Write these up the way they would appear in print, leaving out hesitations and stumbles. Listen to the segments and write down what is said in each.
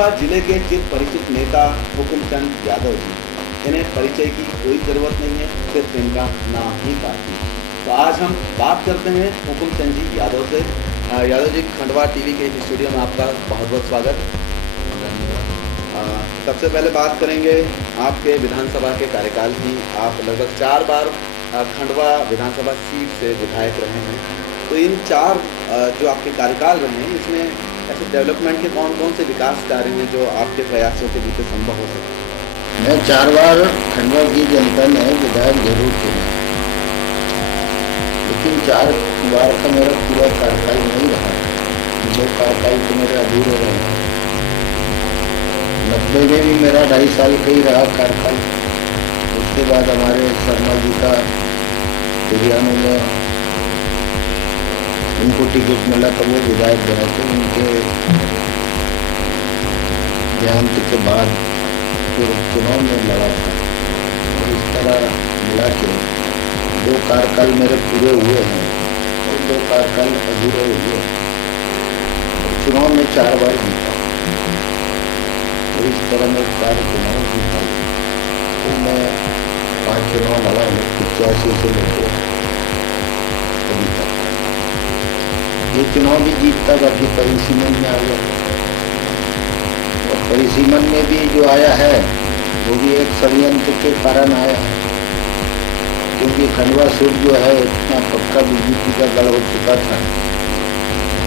खंडवा जिले के चिर परिचित नेता हुकुमचंद यादव जी, इन्हें परिचय की कोई जरूरत नहीं है, सिर्फ इनका नाम ही काफी। तो आज हम बात करते हैं हुकुमचंद जी यादव से। यादव जी, खंडवा टीवी के स्टूडियो में आपका बहुत बहुत स्वागत। सबसे पहले बात करेंगे आपके विधानसभा के कार्यकाल की। आप लगभग 4 बार खंडवा विधानसभा सीट से विधायक रहे हैं। तो इन 4 जो आपके कार्यकाल रहे हैं, इसमें ऐसे डेवलपमेंट के कौन कौन से विकास कार्य हैं जो आपके प्रयासों के बीच संभव हो सकते हैं? मैं 4 बार खंडवा की जनता ने विधायक जरूर चुना, लेकिन 4 बार का मेरा पूरा कार्यकाल नहीं रहा। 2 कार्यकाल तो मेरे अधूरे रहे। 90 में भी मेरा 2.5 साल का ही रहा कार्यकाल। उसके बाद हमारे शर्मा जी का 93 में उनको टिकट मिला, तो वो विधायक बने थे। उनके देहांत के बाद फिर चुनाव में लड़ा था। और इस तरह मिला के 2 कार्यकाल मेरे पूरे हुए हैं और 2 कार्यकाल अधूरे हुए हैं। और चुनाव में 4 बार जीता और इस तरह मैं 4 चुनाव जीता। तो मैं 5 चुनाव लड़ा हूँ 85 से लेकर अभी तक। ये चुनाव भी जीतता, बाकी परिसीमन में आ गया। और परिसीमन में भी जो आया है वो भी एक षड्यंत्र के कारण आया है, क्योंकि खंडवा सीट जो है इतना पक्का बीजेपी का गढ़ हो चुका था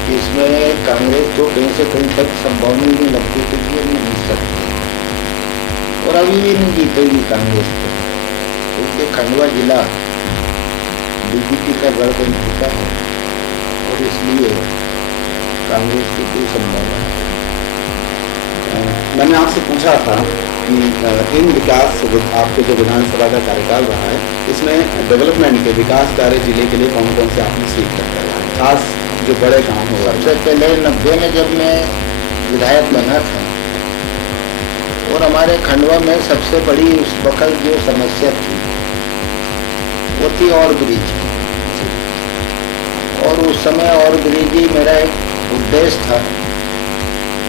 कि इसमें कांग्रेस को कहीं से कहीं तक संभावना नहीं लगती थी कि नहीं जीत सकती, और अभी भी नहीं जीतेगी कांग्रेस को, क्योंकि खंडवा जिला बीजेपी का गढ़ बन चुका है और इसलिए कांग्रेस की कोई संभावना है। मैंने आपसे पूछा था कि इन विकास आपके जो विधानसभा का कार्यकाल रहा है, इसमें डेवलपमेंट के विकास कार्य जिले के लिए कौन कौन से आपने सीख कर रहा है, खास जो बड़े काम हो? सबसे पहले 90 में जब मैं विधायक बना था, और हमारे खंडवा में सबसे बड़ी उस वक्त जो समस्या थी वो थी और ब्रिज। और उस समय और ब्रिज ही मेरा एक उद्देश्य था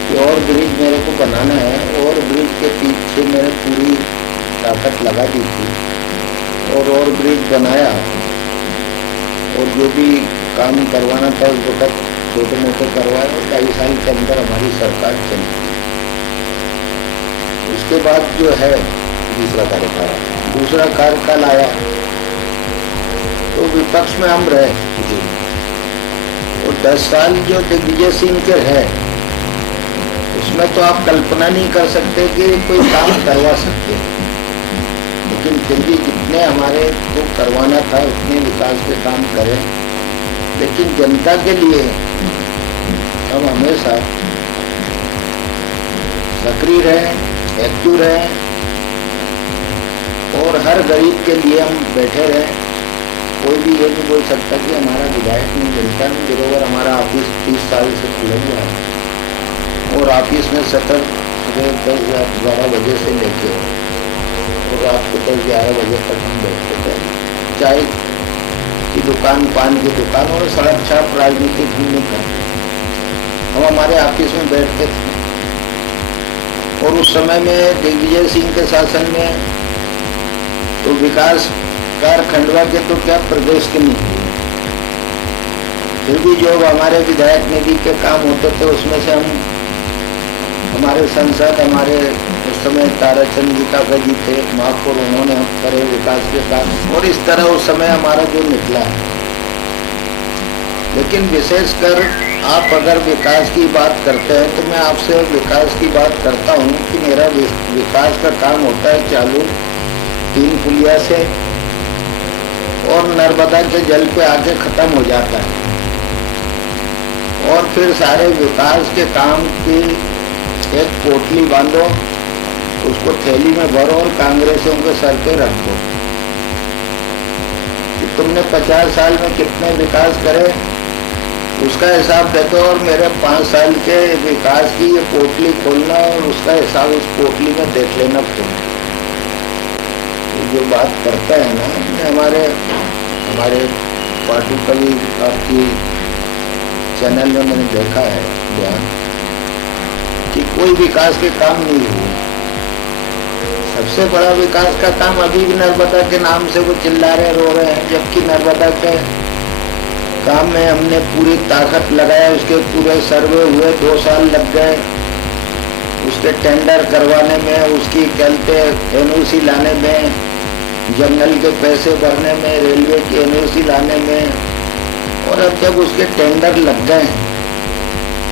कि और ब्रिज मेरे को बनाना है, और ब्रिज के पीछे मैंने पूरी ताकत लगा दी थी और ब्रिज बनाया। और जो भी काम करवाना था उस वक्त छोटे मोटे करवाए और 2.5 साल के अंदर हमारी सरकार चली। उसके बाद जो है दूसरा कार्यकाल आया, तो विपक्ष में हम रहे जी। और 10 साल जो दिग्विजय सिंह के है, उसमें तो आप कल्पना नहीं कर सकते कि कोई काम करवा सकते, लेकिन फिर भी जितने हमारे को करवाना था उतने विकास के काम करें। लेकिन जनता के लिए हम हमेशा सक्रिय रहें, एक्टिव रहें और हर गरीब के लिए हम बैठे रहें। कोई भी ये नहीं बोल सकता कि हमारा विधायक नहीं जनता नहीं। बरोबर हमारा ऑफिस 30 साल से खुला हुआ है और ऑफिस में सतत सुबह 10-11 बजे से लेके और रात को 10-11 बजे तक हम बैठते थे। चाय की दुकान, पान की दुकान और सड़क छाप राजनीतिक हम नहीं करते, हम हमारे ऑफिस में बैठते थे। और उस समय में दिग्विजय सिंह के शासन में तो विकास कार्य खंडवा के तो क्या प्रदेश के नहीं हुए। फिर भी जो हमारे विधायक निधि के काम होते थे उसमें से हम हमारे सांसद हमारे उस समय ताराचंद जी जी थे महापौर, उन्होंने हम करे विकास के काम, और इस तरह उस समय हमारा जो निकला है। लेकिन विशेषकर आप अगर विकास की बात करते हैं तो मैं आपसे विकास की बात करता हूँ कि मेरा विकास का काम होता है चालू 3 पुलिया से और नर्मदा के जल पे आके खत्म हो जाता है। और फिर सारे विकास के काम की एक पोटली बांधो, उसको थैली में भरो और कांग्रेसियों के सर पे रख दो कि तुमने 50 साल में कितने विकास करे, उसका हिसाब दे दो। और मेरे 5 साल के विकास की ये पोटली खोलना और उसका हिसाब उस पोटली में देख लेना तुम। जो बात करता है ना, हमारे पार्टी का भी आपकी चैनल में मैंने देखा है बयान, कि कोई विकास के काम नहीं हुए। सबसे बड़ा विकास का काम अभी भी नर्मदा के नाम से वो चिल्ला रहे, रो रहे हैं, जबकि नर्मदा के काम में हमने पूरी ताकत लगाया। उसके पूरे सर्वे हुए, 2 साल लग गए उसके टेंडर करवाने में, उसकी कहते एनओसी लाने में, जंगल के पैसे भरने में, रेलवे की एनओसी लाने में। और अब जब उसके टेंडर लग गए हैं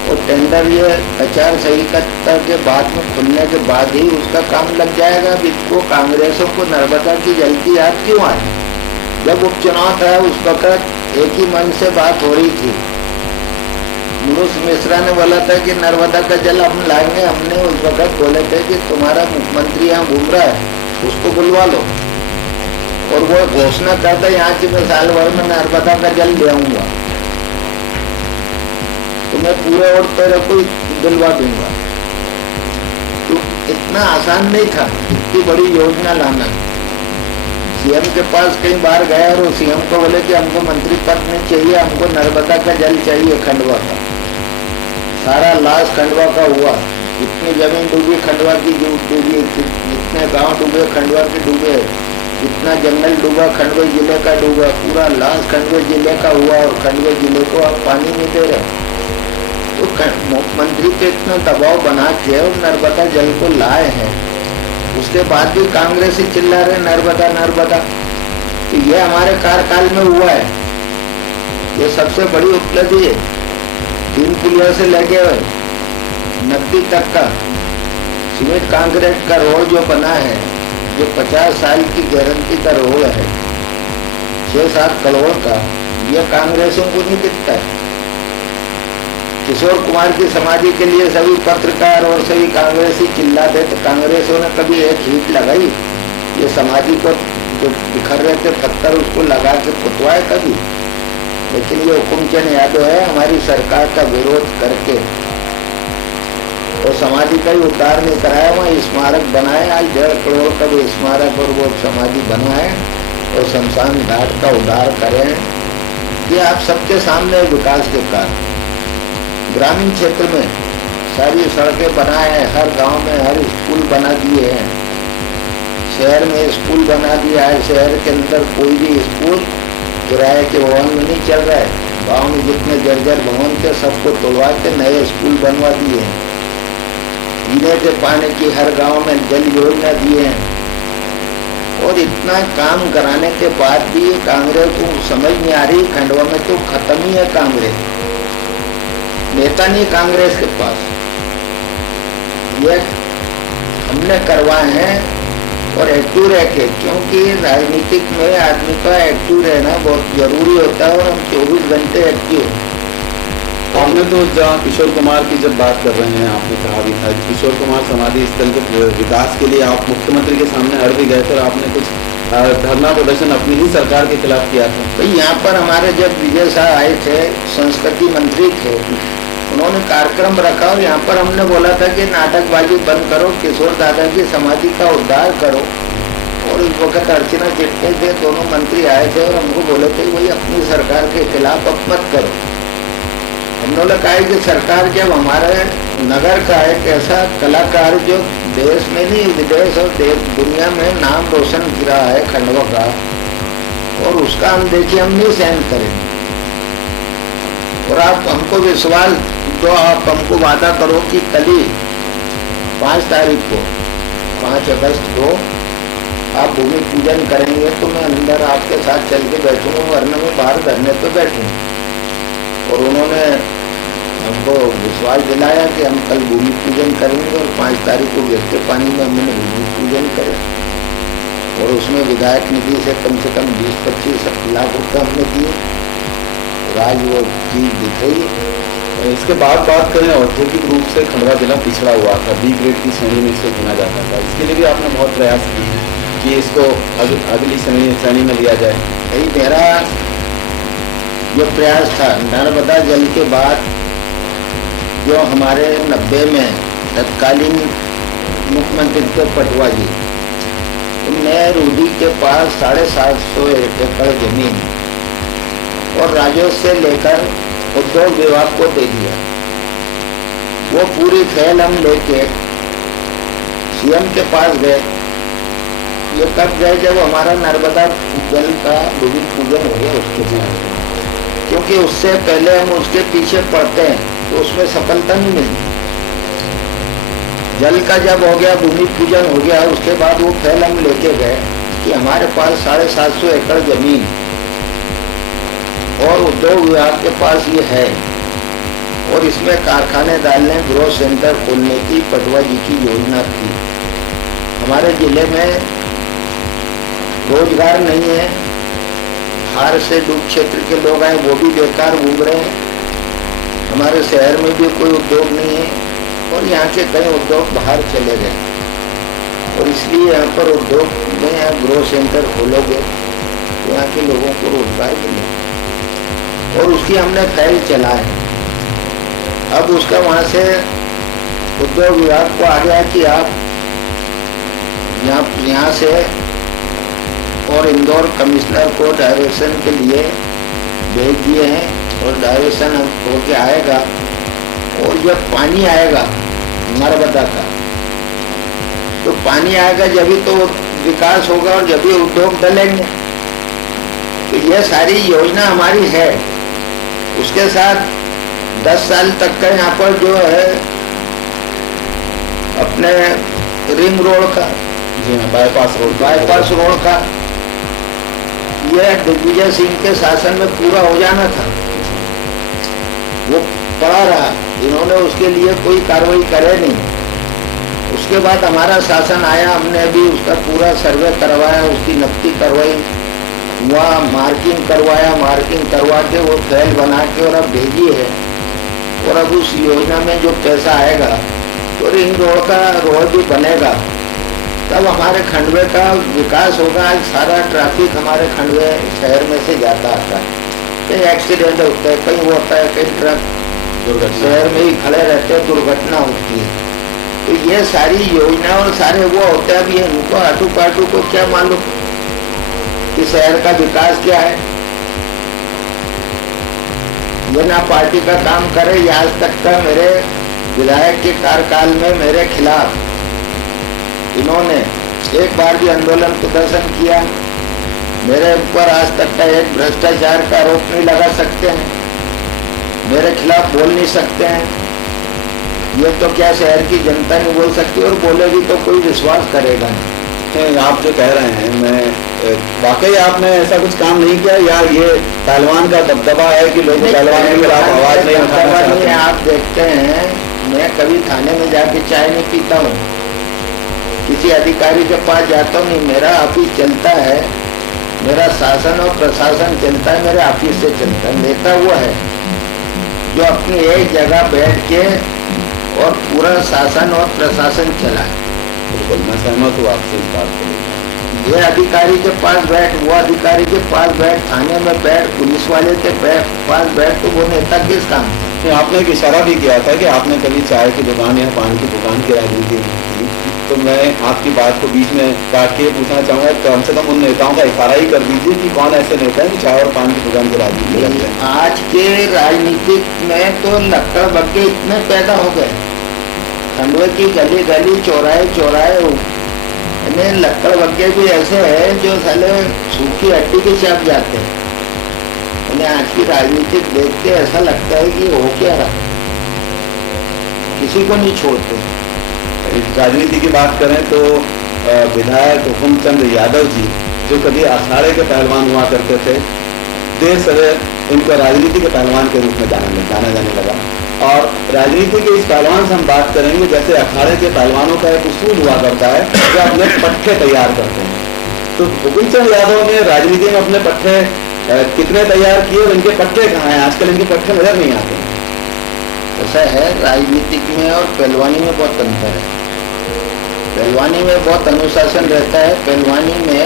और टेंडर ये आचार संहिता के बाद में खुलने के बाद ही उसका काम लग जाएगा। अब इसको कांग्रेसों को नर्मदा की जल की याद क्यों आई? जब उपचुनाव था उस वक्त एक ही मन से बात हो रही थी। मनोज मिश्रा ने बोला था कि नर्मदा का जल हम लाएंगे। हमने उस वक्त बोले थे कि तुम्हारा मुख्यमंत्री यहाँ घूम रहा है, उसको बुलवा लो। और वो घोषणा करता यहाँ की मैं साल भर में नर्मदा का जल ले आऊंगा, तो मैं पूरे और पैरों को दिलवा दूंगा। तो इतना आसान नहीं था इतनी बड़ी योजना लाना। सीएम के पास कई बार गया और सीएम को बोले कि हमको मंत्री पद नहीं चाहिए, हमको नर्मदा का जल चाहिए खंडवा का। सारा लाश खंडवा का हुआ, जितनी जमीन डूबी खंडवा की डूबी, जितने गांव डूबे खंडवा के डूबे, जितना जंगल डूबा खंडवा जिले का डूबा, पूरा लाश खंडवा जिले का हुआ। और खंडवा जिले को आप पानी नहीं दे रहे। तो मुख्यमंत्री पे इतना दबाव बना के और नर्मदा जल को लाए हैं, उसके बाद भी कांग्रेस ही चिल्ला रहे नर्मदा नर्मदा। तो ये हमारे कार्यकाल में हुआ है, ये सबसे बड़ी उपलब्धि है। 3 पुलिया से लगे नकदी तक का सीमेंट कांक्रीट का रोड जो बना है, जो 50 साल की गारंटी का रोड है, 6-7 करोड़ का, ये कांग्रेसों को नहीं दिखता है। किशोर कुमार की समाधि के लिए सभी पत्रकार और सभी कांग्रेसी चिल्लाते, तो कांग्रेसों ने कभी एक हीट लगाई? ये समाधि को जो बिखर रहे थे पत्थर, उसको लगा के पुतवाए कभी? लेकिन ये हुकुमचंद यादव है हमारी सरकार का विरोध करके और समाधि का ही उद्धार नहीं कराया। वहाँ स्मारक बनाए, आज 1.5 करोड़ का भी स्मारक और वो समाधि बनाए और शमशान घाट का उद्धार करें। ये आप सबके सामने विकास के कार्य। ग्रामीण क्षेत्र में सारी सड़कें बनाए हैं, हर गांव में हर स्कूल बना दिए हैं, शहर में स्कूल बना दिया है। शहर के अंदर कोई भी स्कूल किराए के भवन में नहीं चल रहा है। गांव में जितने जर्जर भवन थे सबको तोड़वा के नए स्कूल बनवा दिए हैं। पीने के पानी की हर गांव में जल योजना दिए हैं। और इतना काम कराने के बाद भी ये कांग्रेस को समझ नहीं आ रही। खंडवा में तो खत्म ही है कांग्रेस, नेता नहीं कांग्रेस के पास। ये हमने करवाए हैं और एक्टिव रह के, क्योंकि राजनीतिक में आदमी का एक्टिव रहना बहुत जरूरी होता है और हम 24 घंटे एक्टिव हैं। आपने तो जहाँ किशोर कुमार की जब बात कर रहे हैं, आपने कहा भी था किशोर कुमार समाधि स्थल के विकास के लिए आप मुख्यमंत्री के सामने हर भी गए थे और आपने कुछ धरना प्रदर्शन अपनी ही सरकार के खिलाफ किया था। भाई यहाँ पर हमारे जब विजय शाह आए थे, संस्कृति मंत्री थे, उन्होंने कार्यक्रम रखा और यहाँ पर हमने बोला था कि नाटकबाजी बंद करो, किशोर दादा की समाधि का उद्धार करो। और इस वक्त अर्चना चिट्टे थे, दोनों मंत्री आए थे और हमको बोले थे वही अपनी सरकार के खिलाफ अब मत करो। हमने कहा कि सरकार जब हमारे नगर का एक ऐसा कलाकार जो देश में नहीं विदेश और दुनिया में नाम रोशन किया है खंडवा का, और उसका हम देखिए हम नहीं सहन करेंगे। और आप हमको विश्वास दो, आप हमको वादा करो कि कल ही 5 तारीख को 5 अगस्त को आप भूमि पूजन करेंगे तो मैं अंदर आपके साथ चल के बैठूंगा, वरना मैं बाहर धरने पे बैठूंगा। और उन्होंने हमको विश्वास दिलाया कि हम कल भूमि पूजन करेंगे और 5 तारीख को गिरते पानी में हमने भूमि पूजन करें। और उसमें विधायक निधि से कम 20-25 लाख रुपये हमने दिए। आज वो चीज दिख रही है। इसके बाद बात करें, औद्योगिक रूप से खंडवा जिला पिछड़ा हुआ था, बी ग्रेड की श्रेणी में इसे गिना जाता था। इसके लिए भी आपने बहुत प्रयास किए कि इसको अगली श्रेणी में लिया जाए। यही मेरा जो प्रयास था। नर्मदा जल के बाद जो हमारे 90 में तत्कालीन मुख्यमंत्री थे पटवा जी, उनने रूडी के पास 750 एकड़ जमीन और राजस्व से लेकर उद्योग विभाग को दे दिया। वो पूरी फैल हम लेके सीएम के पास गए। ये कब गए? जब हमारा नर्मदा जल का भूमि पूजन हो गया उसके बाद, क्योंकि उससे पहले हम उसके पीछे पड़ते हैं तो उसमें सफलता नहीं मिलती। जल का जब हो गया, भूमि पूजन हो गया, उसके बाद वो फैल हम लेके गए कि हमारे पास 750 एकड़ जमीन और उद्योग विभाग के पास ये है और इसमें कारखाने डालने, ग्रोथ सेंटर खोलने की पटवा जी की योजना थी। हमारे जिले में रोजगार नहीं है, बाहर से दूर क्षेत्र के लोग आए वो भी बेकार घूम रहे हैं। हमारे शहर में भी कोई उद्योग नहीं है और यहाँ के कई उद्योग बाहर चले गए और इसलिए यहाँ पर उद्योग में यहाँ ग्रोथ सेंटर खोलोगे तो यहाँ के लोगों को रोजगार मिले और उसकी हमने फैल चलाए। अब उसका वहाँ से उद्योग विभाग को आ गया कि आप यहाँ से और इंदौर कमिश्नर को डायरेक्शन के लिए भेज दिए हैं और डायरेक्शन होके आएगा और जब पानी आएगा नर्मदा का तो पानी आएगा जब ही तो विकास होगा और जब ही उद्योग डलेंगे। तो यह सारी योजना हमारी है। उसके साथ 10 साल तक का यहाँ पर जो है अपने रिंग रोड का, जी हाँ, बाईपास रोड का यह दिग्विजय सिंह के शासन में पूरा हो जाना था, वो पड़ा रहा। इन्होंने उसके लिए कोई कार्रवाई करे नहीं। उसके बाद हमारा शासन आया, हमने भी उसका पूरा सर्वे करवाया, उसकी नकदी करवाई, वहाँ मार्किंग करवाया, मार्किंग करवा के वो फैल बना के और अब भेजी है। और अब उस योजना में जो पैसा आएगा तो रिंग रोड का रोड भी बनेगा, तब हमारे खंडवे का विकास होगा। आज सारा ट्रैफिक हमारे खंडवे शहर में से जाता आता है, कहीं एक्सीडेंट होता है, कहीं वो होता है, कहीं ट्रक शहर में ही खड़े रहते हैं, दुर्घटना होती है। तो ये सारी योजना और सारे वो होते हैं। अभी इनको आटू पाटू को क्या मालूम कि शहर का विकास क्या है। ये ना पार्टी का काम करे। आज तक का मेरे विधायक के कार्यकाल में मेरे खिलाफ इन्होंने एक बार भी आंदोलन प्रदर्शन किया। मेरे ऊपर आज तक का एक भ्रष्टाचार का आरोप नहीं लगा सकते हैं, मेरे खिलाफ बोल नहीं सकते हैं। ये तो क्या शहर की जनता नहीं बोल सकती और बोलेगी तो कोई विश्वास करेगा नहीं। आप जो कह रहे हैं, मैं वाकई आपने ऐसा कुछ काम नहीं किया या ये पहलवान का दबदबा है कि लोग पहलवान के खिलाफ आवाज नहीं उठाना चाहते हैं? आप देखते हैं, मैं कभी थाने में जाके चाय नहीं पीता हूँ, किसी अधिकारी के पास जाता हूँ नहीं। मेरा ऑफिस चलता है, मेरा शासन और प्रशासन चलता है, मेरे ऑफिस से चलता है। नेता वो है जो अपनी एक जगह बैठ के और पूरा शासन और प्रशासन चलाए। बिल्कुल, मैं सहमत हूँ आपसे इस बात को लेकर। ये अधिकारी के पास बैठ, वो अधिकारी के पास बैठ, थाने में बैठ, पुलिस वाले के पास बैठ, तो वो नेता किस काम? आपने एक इशारा भी किया था कि आपने कभी चाय की दुकान या पान की दुकान की राजनीति की, तो मैं आपकी बात को बीच में काट के पूछना चाहूँगा, कम से कम उन नेताओं का इशारा ही कर दीजिए कि कौन ऐसे नेता है कि चाय और पान की दुकान की राजनीति करते हैं। आज के राजनीतिक में तो लक्कड़ बग्गे इतने पैदा हो गए, खंडवे की गली गली चौराहे चौराहे इन्हें लक्कड़ बग्गे भी ऐसे हैं जो साले सूखी हड्डी के चाप जाते हैं। उन्हें आज की राजनीतिक देख के ऐसा लगता है कि हो क्या रहा, किसी को नहीं छोड़ते। राजनीति की बात करें तो विधायक हुकुमचंद यादव जी, जो कभी अखाड़े के पहलवान हुआ करते थे, देर सवेर उनको राजनीति के पहलवान के रूप में जाना जाने लगा। और राजनीति के इस पहलवान से हम बात करेंगे, जैसे अखाड़े के पहलवानों का एक उसूल हुआ करता है जो अपने पट्टे तैयार करते हैं। तो हुकुमचंद यादव ने राजनीति में अपने पट्टे कितने तैयार किए और इनके पट्टे कहाँ हैं? आजकल इनके पट्टे नजर नहीं आते हैं। ऐसा है, राजनीतिक में और पहलवानी में बहुत अंतर है। पहलवानी में बहुत अनुशासन रहता है। पहलवानी में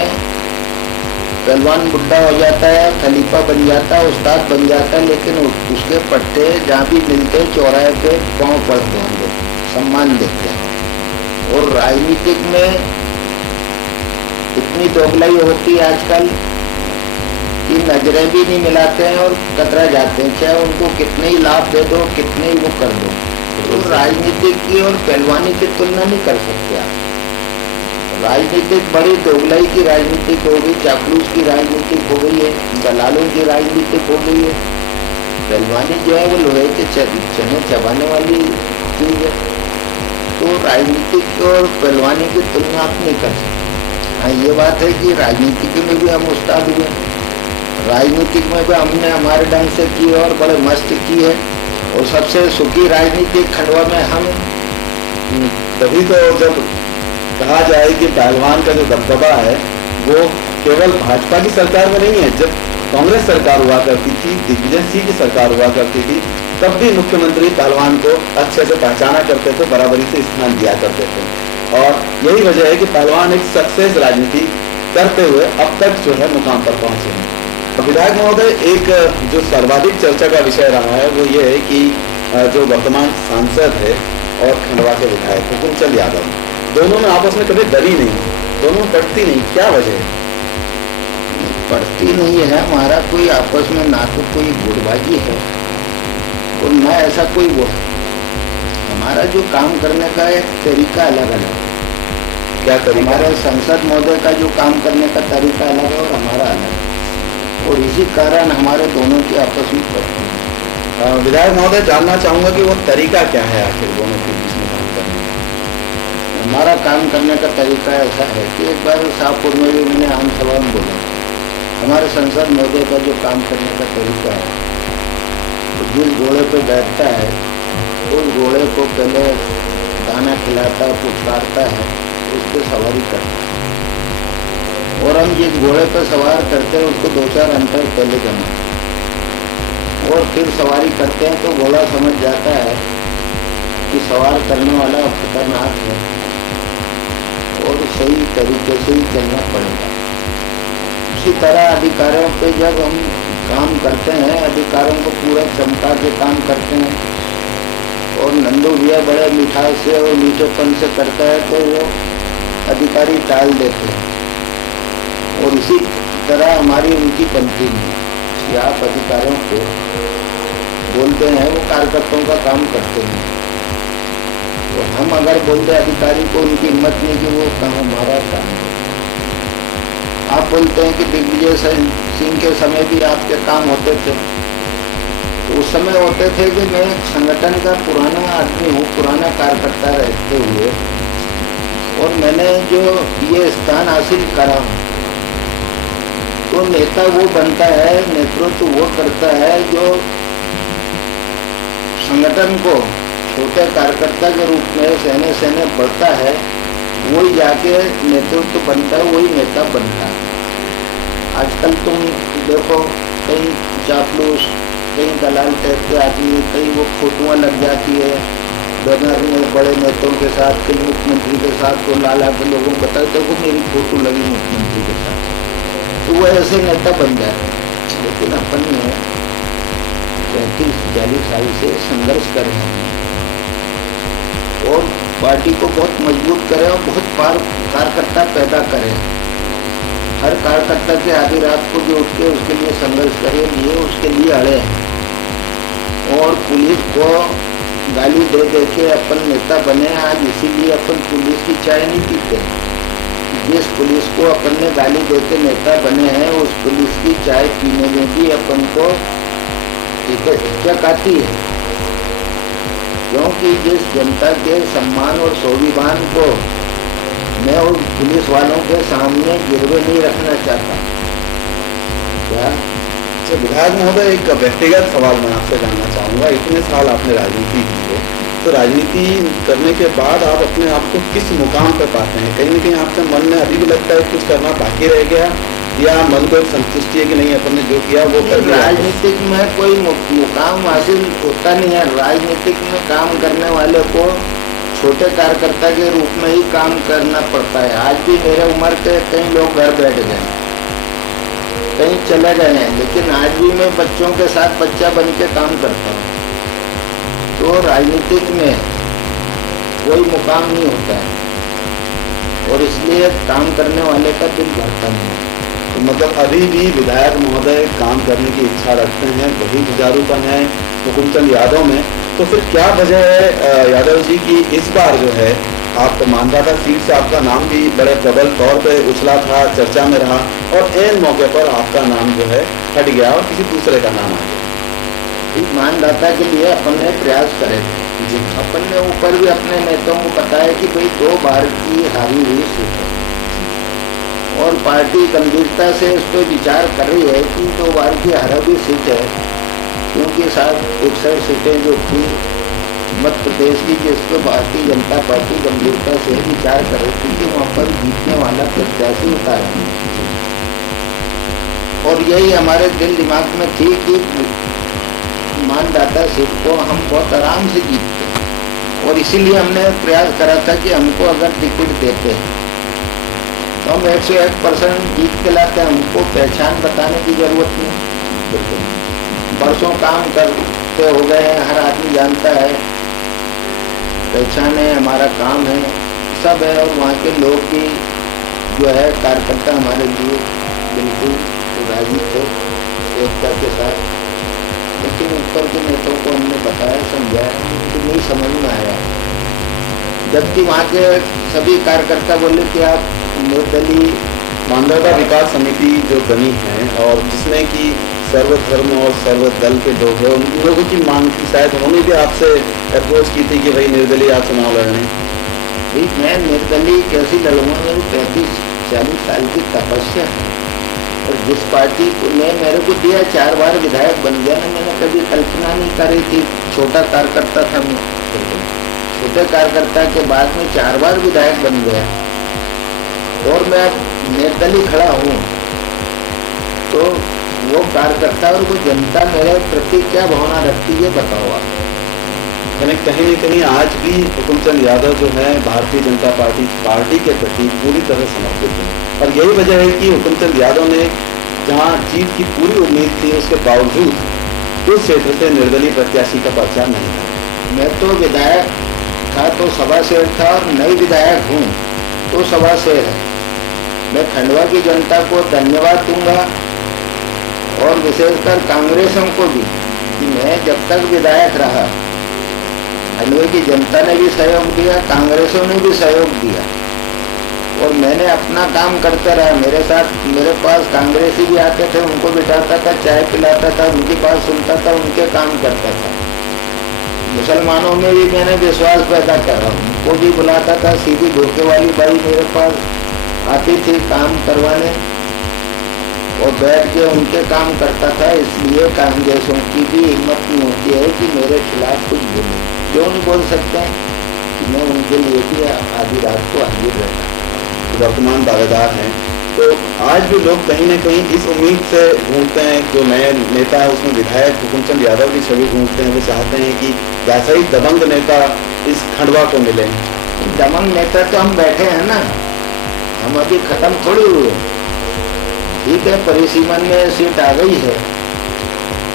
पहलवान बुढ़ा हो जाता है, खलीफा बन जाता है, उस्ताद बन जाता है, लेकिन उसके पट्टे जहाँ भी मिलते चौराहे पे पाँव पड़ते होंगे, सम्मान देते हैं। और राजनीतिक में इतनी दोगलाई होती है आजकल कि नजरें भी नहीं मिलाते हैं और कतरा जाते हैं, चाहे उनको कितने ही लाभ दे दो, कितने ही वो कर दो। तो राजनीतिक की और पहलवानी की तुलना नहीं कर सकते आप। राजनीतिक बड़ी दोगलाई की राजनीतिक हो गई, चापलूस की राजनीतिक हो गई है, दलालों की राजनीतिक हो गई है। पहलवानी जो है वो लोहे के चने चबाने वाली चीज है। तो राजनीतिक और पहलवानी की तुलना आप नहीं कर सकते। हाँ, ये बात है कि राजनीतिक में भी हम उस्ताद हुए, राजनीतिक में भी हमने हमारे ढंग से की और बड़े मस्त की है। और सबसे सुखी राजनीतिक खंडवा में हम। तभी तो जब कहा जाए कि पहलवान का जो दबदबा है वो केवल भाजपा की सरकार में नहीं है। जब कांग्रेस सरकार हुआ करती थी, दिग्विजय सिंह की सरकार हुआ करती थी, तब भी मुख्यमंत्री पहलवान को अच्छे से पहचाना करते थे, बराबरी से स्थान दिया करते थे। और यही वजह है कि पहलवान एक सक्सेस राजनीति करते हुए अब तक जो है मुकाम पर पहुंचे हैं। विधायक महोदय, एक जो सर्वाधिक चर्चा का विषय रहा है वो ये है कि जो वर्तमान सांसद है और खंडवा के विधायक हुकुमचंद यादव, दोनों में आपस में कभी डरी नहीं, दोनों में पटती नहीं, क्या वजह है? पड़ती नहीं है। हमारा कोई आपस में ना तो कोई गुटबाजी है और ना ऐसा कोई वो है। हमारा जो काम करने का एक तरीका अलग अलग है। क्या तरीका? हमारे संसद महोदय का जो काम करने का तरीका अलग है और हमारा अलग है, और इसी कारण हमारे दोनों की आपस में पड़ती है। विधायक महोदय, जानना चाहूंगा कि वो तरीका क्या है आखिर दोनों के बीच में काम करने का? हमारा काम करने का तरीका ऐसा है कि एक बार शाहपुर में भी मैंने आम सभा में बोला, हमारे संसद महोदय का जो काम करने का तरीका है, तो जिस घोड़े पे बैठता है उस घोड़े को पहले दाना खिलाता है, पुचकारता है, उस पर सवारी करता है। और हम जिस घोड़े पर सवार करते हैं उसको 2-4 अंतर पहले जमाते हैं और फिर सवारी करते हैं, तो घोड़ा समझ जाता है कि सवार करने वाला खतरनाक है और सही तरीके से ही चलना पड़ेगा। उसी तरह अधिकारियों पे जब हम काम करते हैं, अधिकारियों को पूरा चमका के काम करते हैं और नंदू भैया बड़े मिठास से और मीठेपन से करता है तो वो अधिकारी टाल देते हैं। और इसी तरह हमारी उनकी बनती नहीं कि आप अधिकारियों को बोलते हैं, वो कार्यकर्ताओं का काम करते हैं। तो हम अगर बोलते अधिकारी को, उनकी हिम्मत नहीं कि वो काम हमारा काम है। आप बोलते हैं कि दिग्विजय सिंह के समय भी आपके काम होते थे, तो उस समय होते थे कि मैं संगठन का पुराना आदमी हूँ, पुराना कार्यकर्ता रहते हुए, और मैंने जो ये स्थान हासिल करा हूँ, तो नेता वो बनता है, नेतृत्व वो करता है जो संगठन को छोटे कार्यकर्ता के रूप में सहने सहने बढ़ता है, वही जाके नेतृत्व बनता है, वही नेता बनता है। आजकल तुम देखो कई चापलूस, कई दलाल टाइप के आदमी, कई वो फोटोआं लग जाती है बैनर में बड़े नेताओं के साथ, कई मुख्यमंत्री के साथ, तो लाला के लोगों को बताते देखो मेरी फोटो लगी मुख्यमंत्री के साथ, तो वो ऐसे नेता बन जाते हैं। लेकिन अपन ने 35-40 साल से संघर्ष कर रहे हैं और पार्टी को बहुत मजबूत करें और बहुत कार्यकर्ता पैदा करें। हर कार्यकर्ता के आधी रात को भी उठ के उसके लिए संघर्ष करें, उसके लिए अड़े हैं। और पुलिस को गाली दे दे के अपन नेता बने आज, इसीलिए अपन पुलिस की चाय नहीं पीते। जिस पुलिस को अपन ने गाली देते नेता बने हैं, उस पुलिस की चाय पीने में भी अपन को हिचक आती है, क्योंकि जिस जनता के सम्मान और स्वाभिमान को मैं उस पुलिस वालों के सामने गिरवे नहीं रखना चाहता। क्या? अच्छा विधायक महोदय, एक व्यक्तिगत सवाल मैं आपसे जानना चाहूँगा। इतने साल आपने राजनीति की है, तो राजनीति करने के बाद आप अपने आप को किस मुकाम पर पाते हैं? कहीं ना कहीं आपके मन में अभी भी लगता है कुछ करना बाकी रह गया, या मन को एक संतुष्टि है कि नहीं अपन ने जो किया वो कर दिया? राजनीतिक में कोई मुकाम हासिल होता नहीं है। राजनीतिक में काम करने वाले को छोटे कार्यकर्ता के रूप में ही काम करना पड़ता है। आज भी मेरे उम्र के कई लोग घर बैठ गए, कहीं चले गए हैं, लेकिन आज भी मैं बच्चों के साथ बच्चा बन के काम करता हूँ। तो राजनीतिक में कोई मुकाम नहीं होता है और इसलिए काम करने वाले का दिल भरता नहीं है। तो मतलब अभी भी विधायक महोदय काम करने की इच्छा रखते हैं, वही जुझारूपन है हुकुमचंद यादव में, तो फिर क्या वजह है यादव जी की इस बार जो है आप मानदाता सीट से आपका नाम भी बड़े प्रबल तौर पे उछला था, चर्चा में रहा और ऐन मौके पर आपका नाम जो है हट गया और किसी दूसरे का नाम आ गया? इस मानदाता के लिए अपन ने प्रयास करे जी। अपन ने ऊपर भी अपने नेताओं को बताया कि भाई 2 बार की हारी हुई सीट है और पार्टी गंभीरता से इस पर विचार कर रही है कि 2 बार की हारा हुई सीट है, क्योंकि 61 सीटें जो थी मध्य प्रदेश की, जिस पर भारतीय जनता पार्टी गंभीरता से विचार कर रही थी कि वहाँ पर जीतने वाला प्रत्याशी उतारा। और यही हमारे दिल दिमाग में थी कि मानदाता सीट को हम बहुत आराम से जीतते और इसीलिए हमने प्रयास करा था कि हमको अगर टिकट देते तो हम 101% जीत के लाते, हमको पहचान बताने की जरूरत नहीं। बरसों काम करते हो गए हैं, हर आदमी जानता है, पहचान है, हमारा काम है, सब है। और वहाँ के लोग भी जो है कार्यकर्ता हमारे लिए बिल्कुल राजी थे एकता के साथ। लेकिन ऊपर के नेताओं को हमने बताया, समझाया, उनको नहीं समझ में आया। जबकि वहाँ के सभी कार्यकर्ता बोले कि आप निर्दलीय मानदाता विकास समिति जो बनी है और जिसमें कि सर्वधर्म और सर्वदल के लोग हैं, उन लोगों की मांग थी, शायद उन्होंने भी आपसे अप्रोच की थी कि भाई निर्दलीय आप चुनाव लड़ने। भाई मैं निर्दलीय कैसी लड़ूंगा? मेरी 35-40 साल की तपस्या है और जिस पार्टी ने मेरे को दिया 4 बार विधायक बन गया ना, मैंने कभी कल्पना नहीं करी थी। छोटा कार्यकर्ता था मैं, छोटे कार्यकर्ता के बाद में 4 बार विधायक बन गया और मैं निर्दलीय खड़ा हूँ। तो वो कार्यकर्ता और वो जनता मेरे प्रति क्या भावना रखती है बताओ आप। यानी कहीं न कहीं आज भी हुकुमचंद यादव जो है भारतीय जनता पार्टी के प्रति पूरी तरह समर्पित है और यही वजह है कि हुकुमचंद यादव ने जहां जीत की पूरी उम्मीद थी उसके बावजूद उस क्षेत्र से निर्दलीय प्रत्याशी का पर्चा नहीं था। मैं तो विधायक था तो सभा शेर था और नई विधायक हूँ तो सभा शेर है। मैं खंडवा की जनता को धन्यवाद दूंगा और विशेषकर कांग्रेसों को भी कि मैं जब तक विधायक रहा खंडवे की जनता ने भी सहयोग दिया, कांग्रेसों ने भी सहयोग दिया और मैंने अपना काम करते रहा। मेरे पास कांग्रेसी भी आते थे, उनको बिठाता था, चाय पिलाता था, उनकी बात सुनता था, उनके काम करता था। मुसलमानों में भी मैंने विश्वास पैदा करा, उनको भी बुलाता था। सीधी धोखे वाली बाई मेरे पास आती थी काम करवाने और बैठ के उनके काम करता था। इसलिए कांग्रेसों की भी हिम्मत नहीं होती है कि मेरे खिलाफ कुछ बोले। क्यों नहीं बोल सकते हैं कि मैं उनके लिए भी आधी रात को हाजिर रहता। वर्तमान दावेदार हैं तो आज भी लोग कहीं न कहीं इस उम्मीद से घूमते हैं, जो नए नेता है उसमें विधायक हुकुमचंद यादव की छवि घूमते हैं। वो चाहते हैं कि वैसा ही दबंग नेता इस खंडवा को मिले। दबंग नेता तो हम बैठे हैं ना, हम अभी खत्म थोड़ी हुए। ठीक है, परिसीमन में सीट आ गई है,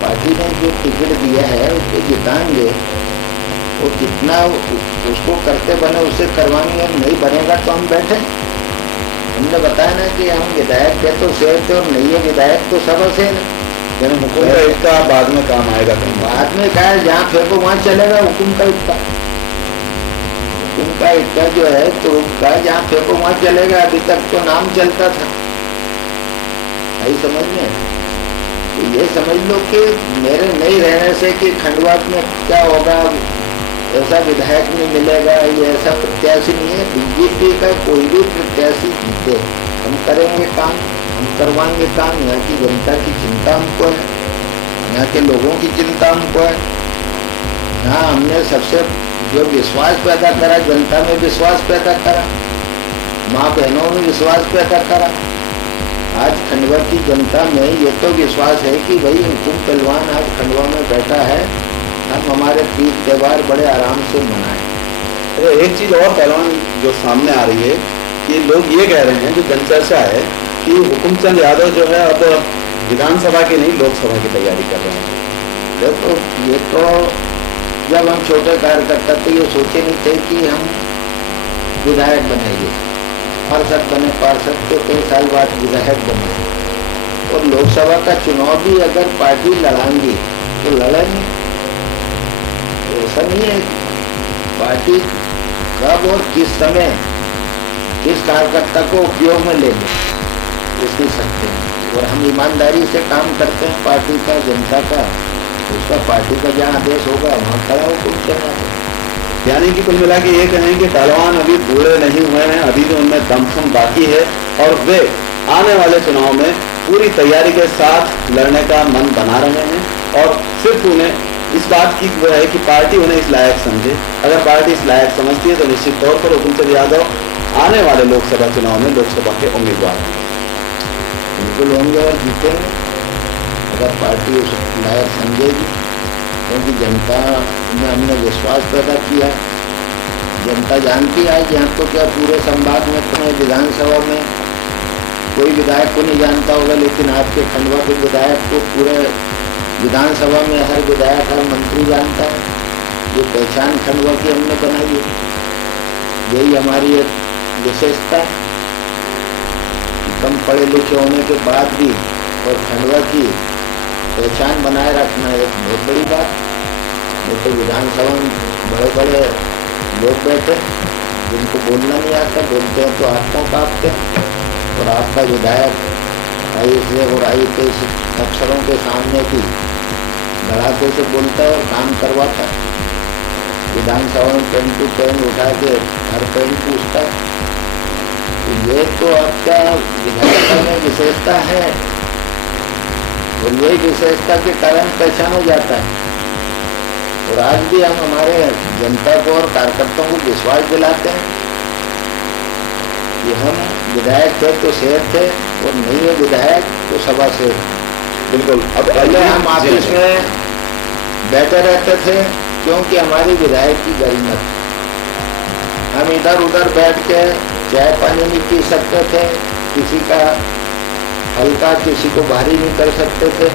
पार्टी ने जो टिकट दिया है उसको जिताएंगे और जितना उसको करते बने उससे करवाएंगे। नहीं बनेगा तो हम बैठे। हमने बताया ना कि हम विधायक थे तो शेर थे और नहीं है विधायक तो सब शेर। यानी हुकुम का इक्का बाद में काम आएगा। बाद में कहा जहाँ फेंको वहाँ चलेगा हुकुम का इक्का। हुकुम का इक्का जो है तो कहा जहाँ फेंको वहाँ चलेगा। अभी तक तो नाम चलता था, आई समझ में। तो ये समझ लो कि मेरे नहीं रहने से कि खंडवा में क्या होगा, ऐसा विधायक नहीं मिलेगा, ये ऐसा प्रत्याशी नहीं है। बीजेपी का कोई भी प्रत्याशी जीते, हम करेंगे काम, हम करवाएंगे काम। यहाँ की जनता की चिंता हमको है, यहाँ के लोगों की चिंता हमको है। यहाँ हमने सबसे जो विश्वास पैदा करा, जनता में विश्वास पैदा करा, माँ बहनों में विश्वास पैदा करा। आज खंडवा की जनता में ये तो विश्वास है कि भाई हुकुम पहलवान आज खंडवा में बैठा है, हम हमारे तीज त्यौहार बड़े आराम से मनाएं। एक चीज़ और पहलवान जो सामने आ रही है कि लोग ये कह रहे हैं, जो जनचर्चा है कि हुकुमचंद यादव जो है अब विधानसभा की नहीं लोकसभा की तैयारी कर रहे हैं। देखो ये तो जब हम छोटे कार्यकर्ता थे ये सोचे नहीं थे कि हम विधायक बनेंगे, पार्षद बने, पार्षद के कई साल बाद विधायक बने। और लोकसभा का चुनाव भी अगर पार्टी लड़ाएंगी तो लड़ेंगे। ऐसा नहीं है। पार्टी कब और किस समय किस कार्यकर्ता को उपयोग में ले लें इसकी सकते हैं, और हम ईमानदारी से काम करते हैं पार्टी का, जनता का। उसका पार्टी का जहाँ आदेश होगा वहाँ खड़ा होकर चलना है। यानी कि कुल मिला के ये कहें कि पहलवान अभी बूढ़े नहीं हुए हैं, अभी भी उनमें दमखम बाकी है और वे आने वाले चुनाव में पूरी तैयारी के साथ लड़ने का मन बना रहे हैं। और सिर्फ उन्हें इस बात की वो है कि पार्टी उन्हें इस लायक समझे। अगर पार्टी इस लायक समझती है तो निश्चित तौर पर हुकुमचंद यादव आने वाले लोकसभा चुनाव में लोकसभा के उम्मीदवार हैं। बिल्कुल होंगे और जीतेंगे अगर पार्टी उस लायक समझेगी, क्योंकि जनता में हमने विश्वास पैदा किया। जनता जानती है आज यहाँ तो क्या पूरे संभाग में तुम्हें विधानसभा में कोई विधायक को नहीं जानता होगा, लेकिन आपके खंडवा के विधायक को पूरे विधानसभा में हर विधायक हर मंत्री जानता है। ये पहचान खंडवा की हमने बनाई है, यही हमारी एक विशेषता है। कम पढ़े लिखे होने के बाद भी और खंडवा की पहचान बनाए रखना एक बहुत बड़ी बात। नहीं तो विधानसभा में बड़े बड़े लोग बैठे जिनको बोलना नहीं आता, बोलते हैं तो हाथों कांपते हैं। और आपका विधायक IAS और IPS अफसरों के सामने भी धड़ाके से बोलता है और काम करवाता है। विधानसभा में पेन टू पेन उठा के हर पेन पूछता है। तो ये तो आपका विधानसभा में विशेषता है और यही विशेषता के कारण पहचान हो जाता है। और आज भी हम हमारे जनता को और कार्यकर्ताओं को विश्वास दिलाते हैं कि हम विधायक थे तो शेर थे और नहीं है विधायक तो सभा शेर। बिल्कुल। अब पहले हम ऑफिस में बैठे रहते थे क्योंकि हमारी विधायक की गरिमा थी। हम इधर उधर बैठ के चाय पानी नहीं पी सकते थे, किसी का हल्का किसी को भारी नहीं कर सकते थे।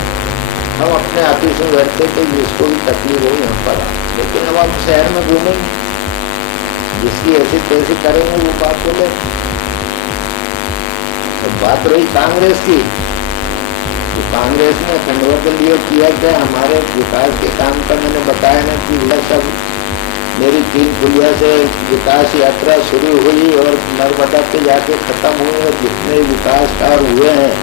हम अपने ऑफिस में बैठते थे, जिसको भी तकलीफ हो यहाँ पर। लेकिन अब हम शहर में घूमेंगे, जिसकी ऐसी तैसी करेंगे वो बात बोले। तो बात रही कांग्रेस की, तो कांग्रेस ने खंडवा के लिए किया क्या हमारे विकास के काम का मैंने बताया ना कि वह सब मेरी 3 पुलिया से विकास यात्रा शुरू हुई और नर्मदा पे जाके ख़त्म हुई और जितने विकास कार्य हुए हैं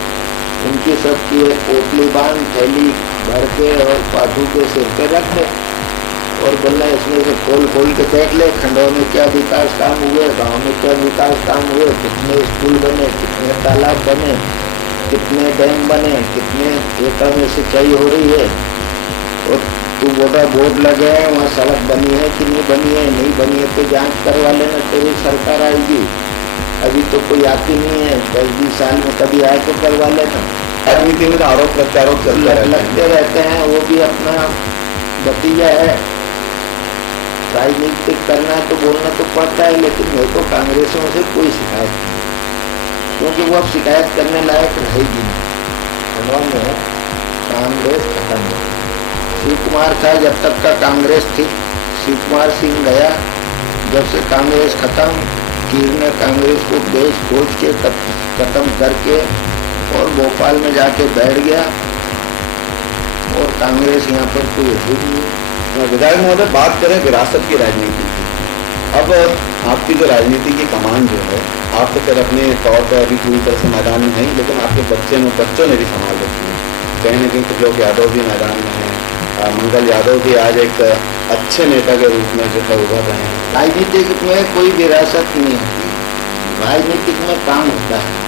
उनकी सबकी एक पोटली बांध थैली भर के और पाथू के सिर पे रख दे और बोलना इसमें से खोल के देख ले खंडवा में क्या विकास काम हुए, गांव में क्या विकास काम हुए, कितने स्कूल बने, कितने तालाब बने, कितने डैम बने, कितने एकड़ में सिंचाई हो रही है। और तू बोला बोर्ड लगे हैं वहाँ सड़क बनी है कि नहीं बनी है, नहीं बनी है तो जांच करवा लेना, तेरी सरकार आएगी। अभी तो कोई आती नहीं है, 10-20 साल में कभी आए तो करवा लेना। राजनीति में आरोप प्रत्यारोप लगते रहते हैं, वो भी अपना भतीजा है। राजनीतिक करना है तो बोलना तो पड़ता है, लेकिन मेरे को कांग्रेसियों से कोई शिकायत नहीं, क्योंकि वो अब शिकायत करने लायक रहेगी नहीं। खंडवा में कांग्रेस खत्म हो गई। शिव कुमार था जब तक का कांग्रेस थी, शिव कुमार सिंह गया, जब से कांग्रेस खत्म, कीर ने कांग्रेस को बेच खोज के खत्म करके और भोपाल में जाके बैठ गया और कांग्रेस यहाँ पर कोई अभी नहीं। विधायक महोदय, बात करें विरासत की राजनीति की। अब आपकी जो राजनीति की कमान जो है, आप तो फिर अपने तौर पर अभी पूरी तरह से मैदान में नहीं, लेकिन आपके बच्चों ने भी संभाल रखी है। कहीं न कहीं त्रिलोक यादव भी मैदान में हैं, मंगल यादव भी आज एक अच्छे नेता के रूप में जो है उभर रहे हैं। राजनीतिक में कोई विरासत नहीं होती, राजनीतिक में काम होता है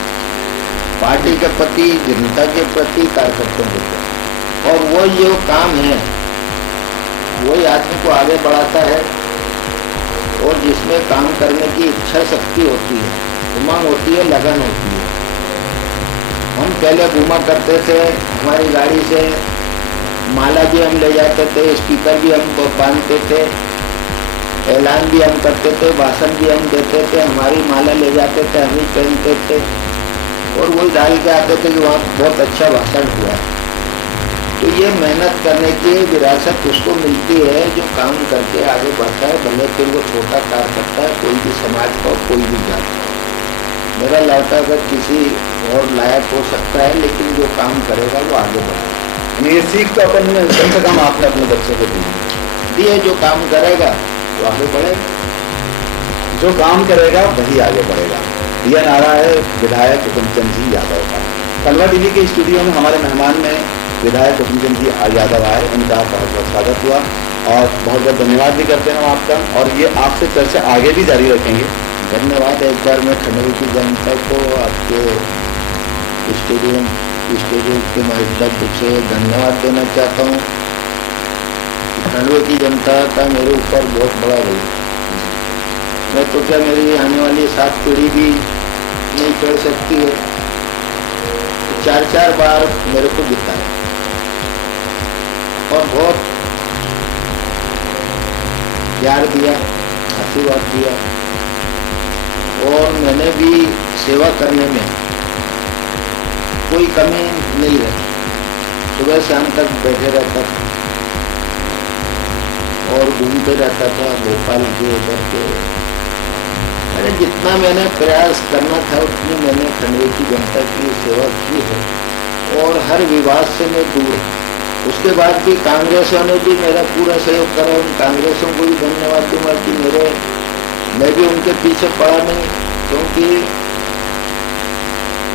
पार्टी के प्रति, जनता के प्रति, कार्यकर्ताओं के प्रति। और वो जो काम है वही आदमी को आगे बढ़ाता है और जिसमें काम करने की इच्छा शक्ति होती है, उमंग होती है, लगन होती है। हम पहले घूमा करते थे हमारी गाड़ी से, माला भी हम ले जाते थे, स्पीकर भी हम बांधते थे, ऐलान भी हम करते थे, भाषण भी हम देते थे, हमारी माला ले जाते थे, हम ही पहनते थे और वही डाल के आते थे कि वहाँ बहुत अच्छा भाषण हुआ। तो ये मेहनत करने की विरासत उसको मिलती है जो काम करके आगे बढ़ता है, भले फिर वो छोटा कार्य करता है, कोई भी समाज का, कोई भी जात का। मेरा लड़का अगर किसी और लायक हो सकता है, लेकिन जो काम करेगा वो आगे बढ़ेगा। ये सीख तो अपन कम से कम आपने अपने बच्चों को दी। इसलिए जो काम करेगा वो आगे बढ़ेगा। जो काम करेगा वही आगे बढ़ेगा, यह नारा है विधायक हुकुमचंद जी यादव का। खंडवा टीवी के स्टूडियो में हमारे मेहमान में विधायक हुकुमचंद जी यादव आए, उनका बहुत बहुत स्वागत हुआ और बहुत बहुत धन्यवाद भी करते हैं हम आपका, और ये आपसे चर्चा आगे भी जारी रखेंगे। धन्यवाद। एक बार मैं खंडवा की जनता को आपके स्टूडियो के माध्यम से धन्यवाद देना चाहता हूँ। खंडवा की जनता का मेरे ऊपर बहुत बड़ा रोल है। मैं तो क्या, मेरी आने वाली 7 पीढ़ी भी नहीं कर सकती है। 4 बार मेरे को जिताया और बहुत प्यार दिया, आशीर्वाद दिया, और मैंने भी सेवा करने में कोई कमी नहीं रही। सुबह शाम तक बैठे रहता था और घूमते रहता था भोपाल के उधर के। अरे जितना मैंने प्रयास करना था उतनी मैंने खंडवा की जनता की सेवा की है और हर विवाद से मैं दूर हूँ। उसके बाद भी कांग्रेसों ने भी मेरा पूरा सहयोग करा। उन कांग्रेसों को भी धन्यवाद दूंगा कि मैं भी उनके पीछे पड़ा नहीं, क्योंकि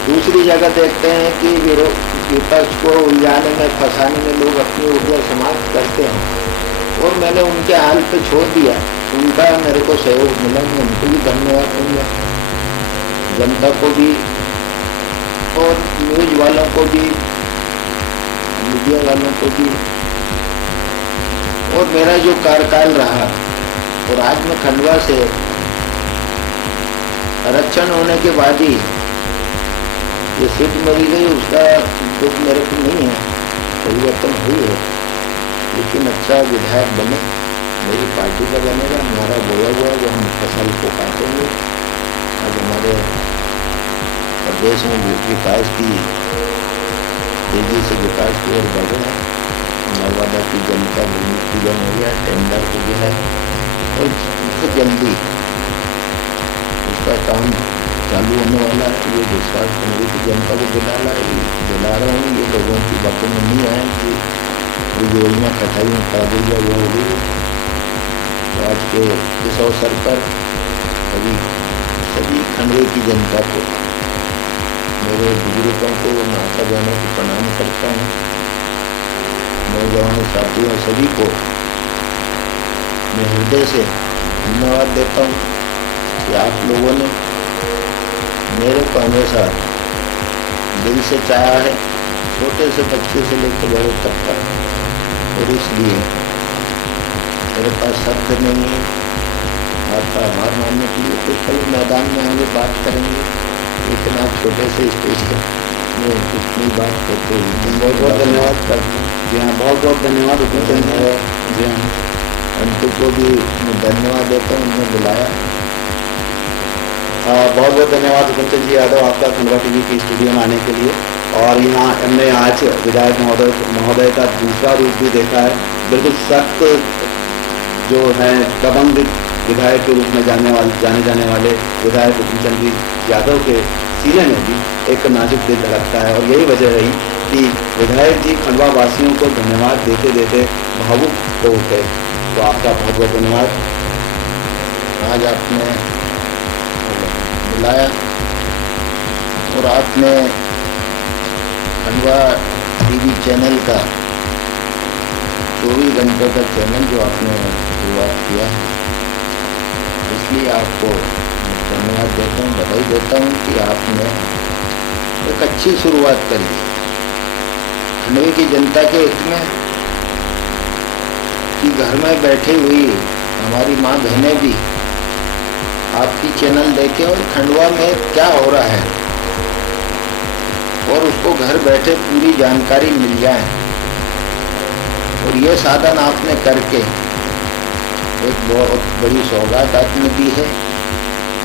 दूसरी जगह देखते हैं कि विपक्ष को उलझाने में, फंसाने में लोग अपनी ऊर्जा समाप्त करते हैं, और मैंने उनके हाल पे छोड़ दिया। उनका मेरे को सहयोग मिला, मैं उनको भी धन्यवाद दूंगा, जनता को भी और न्यूज वालों को भी, मीडिया वालों को भी। और मेरा जो कार्यकाल रहा, और आज मैं खंडवा से आरक्षण होने के बाद ही ये सीट मिल गई, उसका दुख मेरे को नहीं है, परिवर्तन हुई है। लेकिन अच्छा विधायक बने, मेरी पार्टी का बनेगा, हमारा बोया हुआ वो हम फसल को काटेंगे। आज हमारे प्रदेश में विकास की, तेजी से विकास की ओर बढ़े हैं। नर्मदा की जनता भूमि पूजन हो गया, टेंडर हो गया है और बहुत जल्दी उसका काम चालू होने वाला है। ये विश्वास खंडवा की जनता को दिला रहा हूँ। ये लोगों की बातों में नहीं आए कि ये योजना कटाई में खा दी जाए, वो हो गई। तो आज के इस अवसर पर सभी खंडवा की जनता को, मेरे बुजुर्गों को, माता बहनों को प्रणाम करता हूँ। नौजवान साथियों सभी को मैं हृदय से धन्यवाद देता हूँ कि आप लोगों ने मेरे को हमेशा दिल से चाहा है, छोटे से बच्चे से लेकर बड़े तक का। और इसलिए मेरे पास शब्द नहीं है आपका आभार मानने के लिए। तो कल मैदान में आगे बात करेंगे, लेकिन आप छोटे से स्टेज में इतनी बात करते हैं। बहुत बहुत धन्यवाद करते हैं। जी हाँ, बहुत बहुत धन्यवाद हुकुमचंद जी। हाँ, अंटू को भी मैं धन्यवाद देता हूँ, उन्होंने बुलाया। बहुत बहुत धन्यवाद हुकुमचंद जी यादव आपका खंडवा टीवी के स्टूडियो में आने के लिए। और यहाँ हमने आज विधायक महोदय का दूसरा रूप भी देखा है। बिल्कुल सख्त जो है दबंग विधायक के रूप में जाने जाने वाले विधायक हुकुमचंद जी यादव के सीने में भी एक नाजुक दिल धड़कता है, और यही वजह रही कि विधायक जी खंडवा वासियों को धन्यवाद देते देते भावुक हो उठे। तो आपका बहुत बहुत धन्यवाद। आज आपने बुलाया और आपने खंडवा टीवी चैनल का 24 घंटे का चैनल जो आपने शुरुआत किया, इसलिए आपको धन्यवाद देता हूँ, बधाई देता हूँ कि आपने एक अच्छी शुरुआत करी खंडवा की जनता के हित में, कि घर में बैठे हुई हमारी माँ बहनें भी आपकी चैनल देखें और खंडवा में क्या हो रहा है और उसको घर बैठे पूरी जानकारी मिल जाए। और ये साधन आपने करके एक बहुत बड़ी सौगात आपने दी है।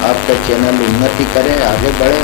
आपका चैनल उन्नति करे, आगे बढ़े।